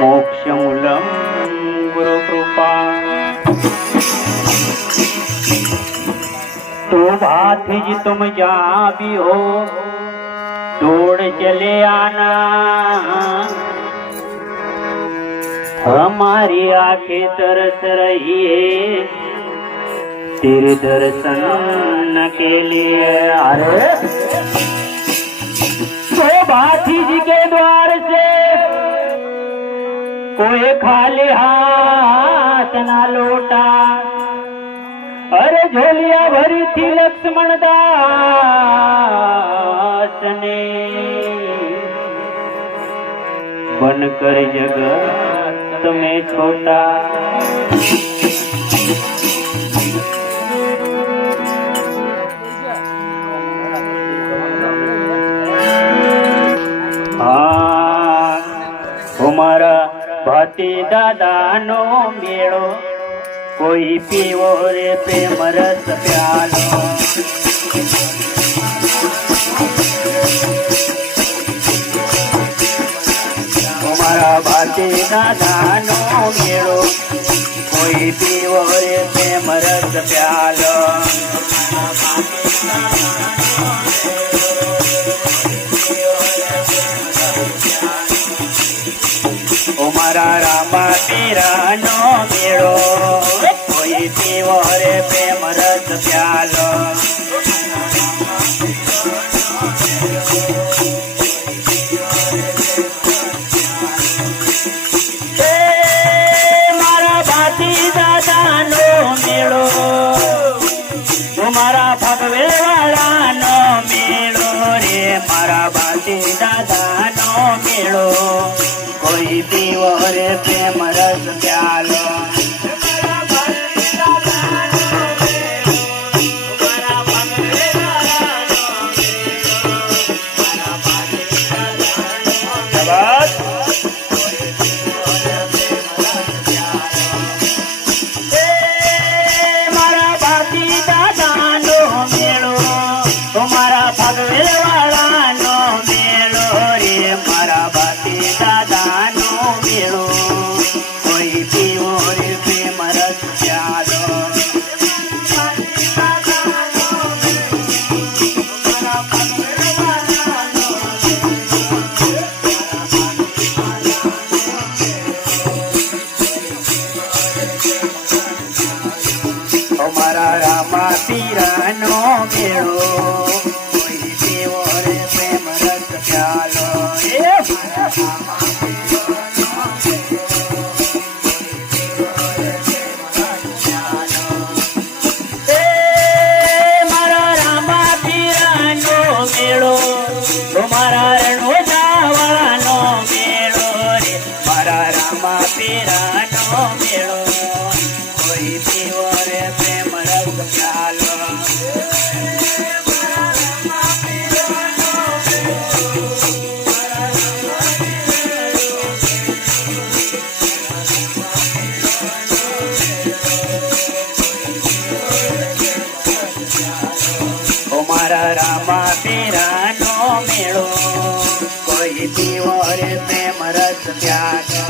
मोक्षमूलम गुरु कृपा। तो भाथी जी तुम जहाँ भी हो दौड़ चले आना, हमारी आंखें तरस रही है तेरे दर्शन के लिए। अरे तो भाथी जी के द्वार से कोई खाली हाथ ना लौटा। अरे झोलिया भरी थी लक्ष्मण दास ने, बनकर जगत में छोटा। हमारा भाती दादा नो मेड़ो, कोई पीवो रे प्रेम रस प्यालो। हमारा भाती दादा नो मेड़ो, कोई पीवो रे प्रेम रस प्यालो। हमारा रामा पीरा नो मेड़ो, कोई पीवो रे प्रेम रस प्यालो। मारा भाती दादा नो मेड़ो, तुम्हारा भगवे वाला नो मेड़ो रे। मारा भाती दादा नो मेड़ो, कोई पीवो रे प्रेम रस प्यालो। तुम्हारा भगवे वाला नो मेलो रे। मारा भाती दादा नो मेलो, कोई पीवो रे प्रेम रस प्यालो। हमारा रामा पीरा नो मेलो, कोई पीवो रे प्रेम रस प्यालो। मारा रामा पीरा नो मेलो, तुम्हारा रणो जावा नो मेलो रे। मारा रामा पीरा नो मेलो, कोई पीवो रे प्रेम रस प्यालो। हमारा रामा पीरा नो मेलो, कोई पीवो रे प्रेम रस प्यालो।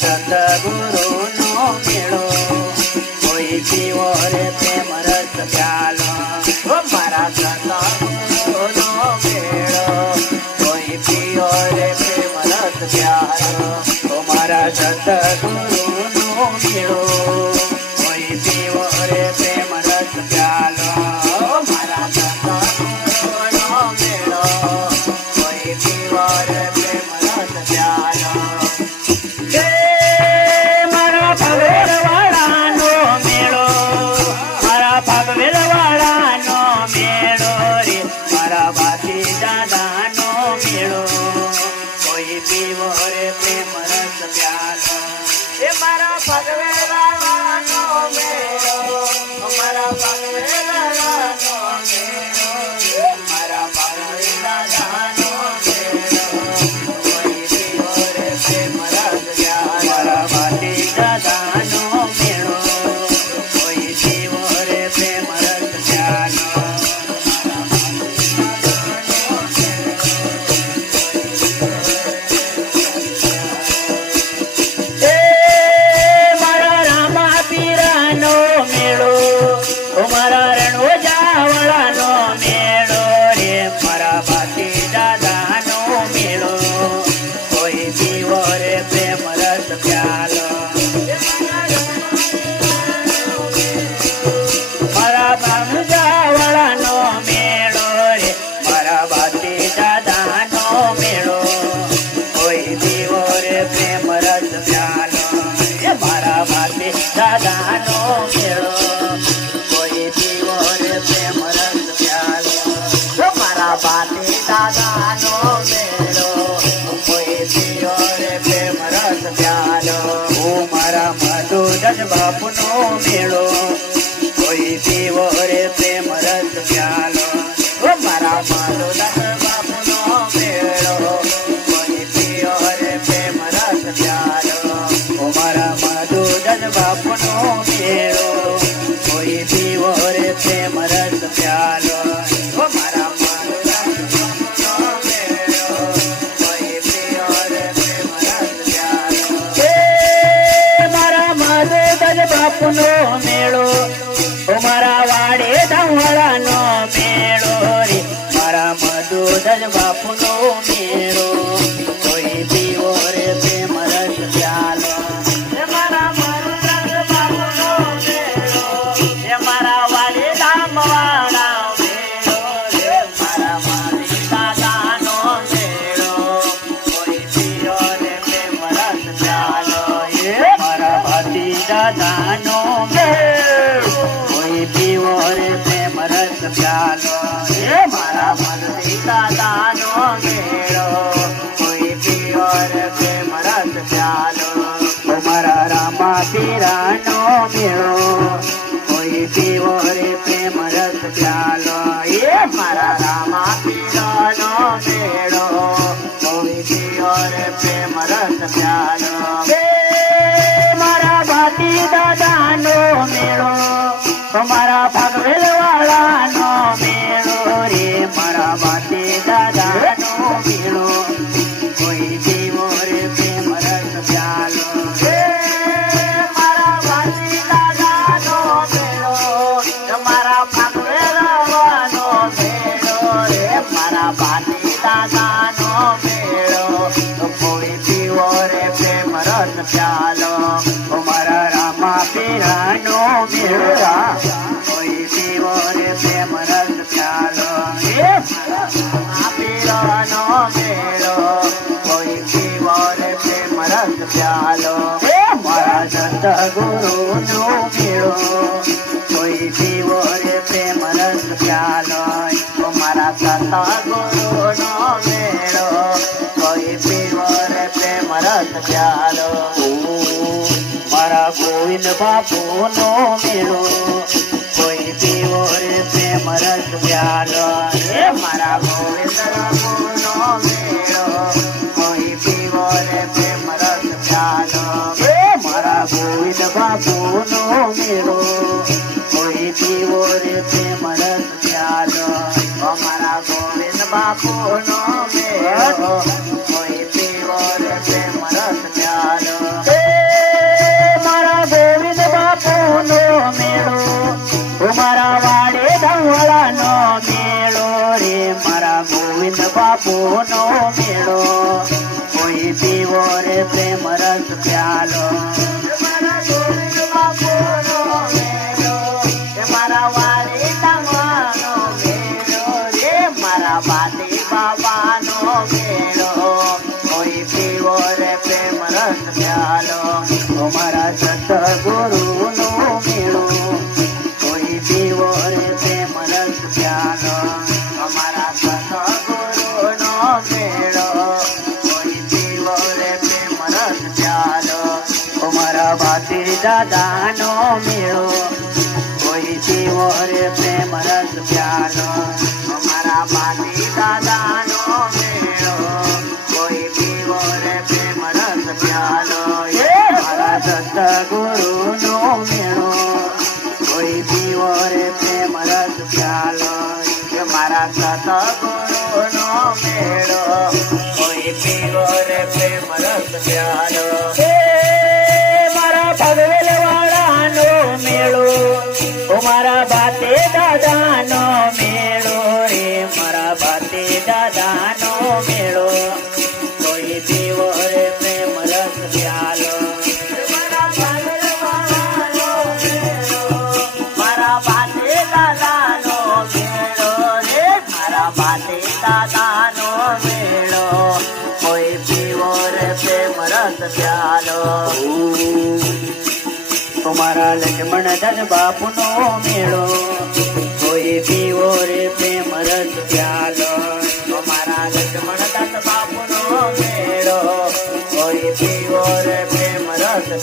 सतगुरु नो मेलो, कोई पीवो रे प्रेम रस प्यालो। हमारा सतगुरु नो मेलो, कोई पीवो रे प्रेम रस प्यालो। हमारा सतगुरु नो मेलो, कोई पीवो रे प्रेम रस प्यालो। हमारा सतगुरु नो मेलो, कोई पीवो रे प्रेम रस प्यालो। मारा भगवेल वाला नो मेलो, मारा भगवेल वाला દાદાનો મેળો કોઈ પીઓ રે પ્રેમ રસ પ્યાલો ઓ મારા માધુ દજ બાપુનો મેળો કોઈ પીવો રે પ્રેમ રસ પ્યાલો ઓ મારા માધુ દજ બાપુનો મેળો કોઈ પીઓ રે પ્રેમ રસ પ્યાલો ઓ મારા માધુ દજ બાપુનો મેળો કોઈ પીવો રે પ્રેમ રસ પ્યાલો ઓ મારા માધુ દજ બાપુનો મેળો કોઈ પીવો રે પ્રેમ રસ પ્યાલો એ મારા માધુ દજ બાપુનો મેળો ઓ મારા વાડે ધામવાળાનો મેળો રે મારા મધુ દજ બાપુનો મેળો કોઈ પીવો રે પ્રેમ રસ પ્યાલો એ મારા મધુ દજ બાપુનો મેળો એ મારા વાડે ધામવાળા મેળો રે મારા મારી દાદાનો મેળો કોઈ પીવો રે પ્રેમ રસ પ્યાલો એ મારા ભાતી દાદાનો મેળો કોઈ પીવો રે પ્રેમ રસ પ્યાલો એ મારા મનથી દાદાનો મેળો કોઈ પીવો રે પ્રેમ રસ પ્યાલો ઓ મારા રામા પીરાનો મેળો કોઈ પીવો રે પ્રેમ રસ પ્યાલો એ મારા રામા પીરાનો મેળો કોઈ પીવો રે પ્રેમ રસ પ્યાલો એ મારા ભાતી દાદાનો મેળો મારા ભગવેલ વાળાનો મેળો રે મારા ભાતી દાદાનો મેળો કોઈ પીવો રે પ્રેમ રસ પ્યાલો મારા ભાતી દાદાનો મેળો મારા ભગવેલ વાળાનો મેળો રે મારા ભાતી દાદાનો મેળો કોઈ પીવો રે પ્રેમ રસ પ્યાલો મારા રામા પીરાનો મેળો કોઈ પીવો રે પ્રેમ રસ પ્યાલો એ રામા પીરાનો મેળો કોઈ પીવો રે પ્રેમ રસ પ્યાલો એ મારા સતગુરુનો મેળો કોઈ પીવો રે પ્રેમ રસ પ્યાલો મારા સતગુરુનો મેળો કોઈ પીવો રે પ્રેમ રસ પ્યાલો મારા ગોવિંદ બાપુનો મેળો કોઈ પીવો રે પ્રેમ રસ પ્યાલો એ મારા ગોવિંદ બાપુનો મેળો કોઈ પીવો રે પ્રેમ રસ પ્યાલો એ મારા ગોવિંદ બાપુનો મેળો કોઈ પીવો રે પ્રેમ રસ પ્યાલો મારા ગોવિંદ બાપુનો મેળો કોઈ પીવો રે પ્રેમ રસ પ્યાલો મારા ગોવિંદ બાપુનો મેળો મારા વાડે ધામવાળાનો મેળો રે મારા ગોવિંદ બાપુનો મેળો કોઈ પીવો રે પ્રેમ રસ પ્યાલો મારા ગોવિંદ બાપુનો મેળો મારા વાડે ધામવાળાનો મેળો રે મારા ભાતી બાબાનો મેળો કોઈ પીવો રે પ્રેમ રસ પ્યાલો મારા સતગુરુનો મેળો કોઈ પીવો રે પ્રેમ રસ પ્યાલો અમારા સતગુરુનો મેળો કોઈ પીવો રે પ્રેમ રસ પ્યાલો અમારા ભાતી દાદાનો મેળો કોઈ પીવો રે પ્રેમ રસ પ્યાલો અમારા ભાતી દાદાનો મેળો કોઈ પીવો રે પ્રેમ રસ પ્યાલો સતગુરુનો મેળો કોઈ પીવો રે પ્રેમ રસ પ્યાલો મારા સતગુરુનો મેળો કોઈ પીવો રે પ્રેમ રસ પ્યાલો મારા ભગવેલ વાળાનો મેળો મારા ભાતે દાદાનો મેળો રે મારા ભાતે દાદાનો મેળો કોઈ પીવો રે પ્રેમ રસ પ્યાલો દાદાનો મેળો કોઈ પીવો રે પ્રેમ રસ પ્યાલો તમારા લક્ષ્મણ ધન બાપુનો મેળો કોઈ પીવો રે પ્રેમ રસ પ્યાલો તમારા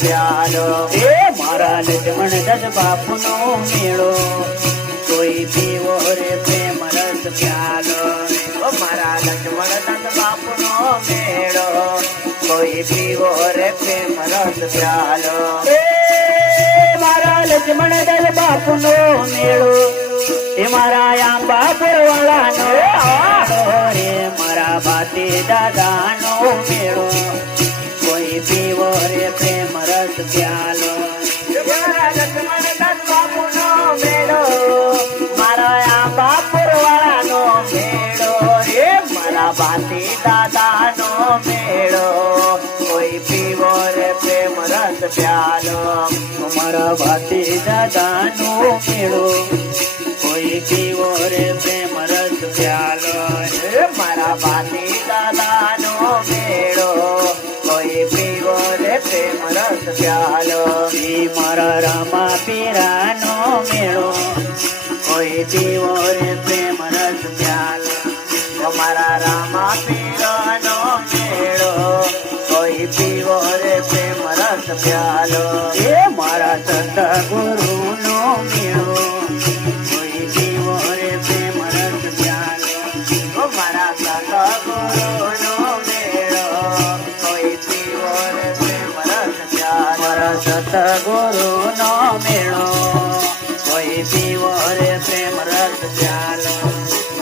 પ્યાલો એ મારા લક્ષ્મણ દસ બાપુનો મેળો કોઈ પીવો રે પ્રેમ રસ પ્યાલો ઓ મારા લક્ષ્મણ દસ બાપુનો મેળો કોઈ પીવો રે પ્રેમ રસ પ્યાલો એ મારા લક્ષ્મણ દસ બાપુનો મેળો એ મારા આંબા પરવાળાનો રે મારા ભાતી દાદાનો મેળો કોઈ પીવો રે પ્રેમ રસ પ્યાલો મારા લક્ષ્મણ દસ બાપુનો મેળો મારા આંબા પરવાળાનો મેળો રે મારા ભાતી દાદાનો મેળો કોઈ પીવો રે પ્રેમ રસ પ્યાલો મારા ભાતી દાદાનો મેળો કોઈ પીવો રે પ્રેમ રસ પ્યાલો મારા ભાતી દાદાનો મેળો કોઈ પીવો રે પ્રેમ રસ પ્યાલો મારા રામા પીરાનો મેળો કોઈ પીવો રે પ્રેમ રસ પ્યાલો મારા રામા પીરાનો મેળો કોઈ પીવો રે પ્રેમ રસ પ્યાલો એ મારા સતગુરુનો મેળો મારા સતગુરુનો મેળો કોઈ પીવો રે પ્રેમ રસ પ્યાલો મારા સતગુરુનો મેળો કોઈ પીવો રે પ્રેમ રસ પ્યાલો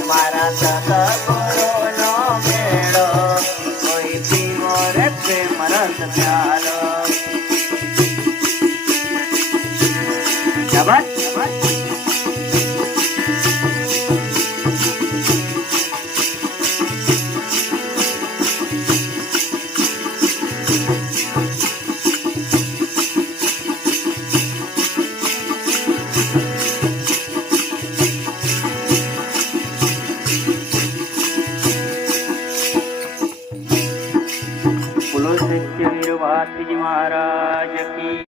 મારા સતગુરુનો મેળો કોઈ પીવો રે પ્રેમ રસ પ્યાલો શાબાશ